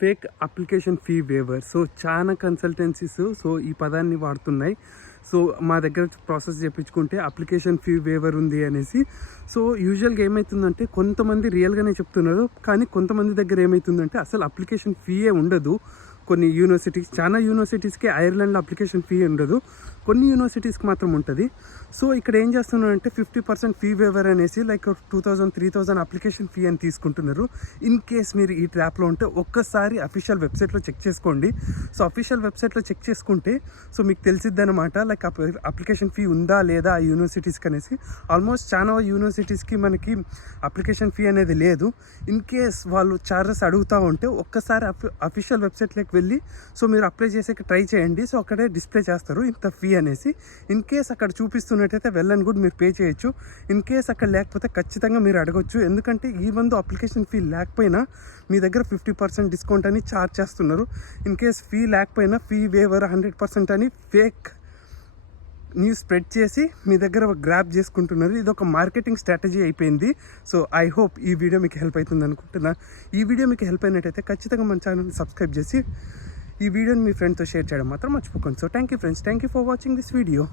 Fake application fee waiver. So చాలా consultancies so ఈ పదాన్ని వాడుతున్నాయి. సో మా దగ్గర ప్రాసెస్ చేయించుకుంటే అప్లికేషన్ ఫీ వేవర్ ఉంది అనేసి. సో యూజువల్గా ఏమవుతుందంటే కొంతమంది రియల్గానే చెప్తున్నారు, కానీ కొంతమంది దగ్గర ఏమవుతుందంటే అసలు అప్లికేషన్ ఫీయే ఉండదు. కొన్ని యూనివర్సిటీస్, చాలా యూనివర్సిటీస్కి ఐర్లాండ్లో అప్లికేషన్ ఫీ ఉండదు, కొన్ని యూనివర్సిటీస్కి మాత్రం ఉంటుంది. సో ఇక్కడ ఏం చేస్తున్నారంటే 50% ఫీ వేవర్ అనేసి లైక్ 2000 3000 అప్లికేషన్ ఫీ అని తీసుకుంటున్నారు. ఇన్ కేస్ మీరు ఈ ట్రాప్లో ఉంటే ఒక్కసారి అఫీషియల్ వెబ్సైట్లో చెక్ చేసుకోండి. సో అఫీషియల్ వెబ్సైట్లో చెక్ చేసుకుంటే సో మీకు తెలిసిద్ది అనమాట లైక్ అప్లికేషన్ ఫీ ఉందా లేదా ఆ యూనివర్సిటీస్కి అనేసి. ఆల్మోస్ట్ చాలా యూనివర్సిటీస్కి మనకి అప్లికేషన్ ఫీ అనేది లేదు. ఇన్ కేస్ వాళ్ళు చార్జెస్ అడుగుతూ ఉంటే ఒక్కసారి అఫీషియల్ వెబ్సైట్లోకి వెళ్ళి సో మీరు అప్లై చేసే ట్రై చేయండి. సో అక్కడే డిస్ప్లే చేస్తారు ఇంత ఫీ అనేసి. ఇన్ కేస్ అక్కడ చూపిస్తున్నట్టయితే వెల్ అండ్ గుడ్, మీరు పే చేయొచ్చు. ఇన్ కేస్ అక్కడ లేకపోతే ఖచ్చితంగా మీరు అడగొచ్చు. ఎందుకంటే ఈ మందు అప్లికేషన్ ఫీ లేకపోయినా మీ దగ్గర 50% డిస్కౌంట్ అని ఛార్జ్ చేస్తున్నారు. ఇన్ కేస్ ఫీ లేకపోయినా ఫీ వేవర్ 100% అని ఫేక్ న్యూస్ స్ప్రెడ్ చేసి మీ దగ్గర గ్రాప్ చేసుకుంటున్నారు. ఇది ఒక మార్కెటింగ్ స్ట్రాటజీ అయిపోయింది. సో ఐ హోప్ ఈ వీడియో మీకు హెల్ప్ అవుతుంది అనుకుంటున్నా. ఈ వీడియో మీకు హెల్ప్ అయినట్టయితే ఖచ్చితంగా మన ఛానల్ని సబ్స్క్రైబ్ చేసి ఈ వీడియోని మీ ఫ్రెండ్తో షేర్ చేయడం మాత్రం మర్చిపోకండి. So thank you friends, thank you for watching this video.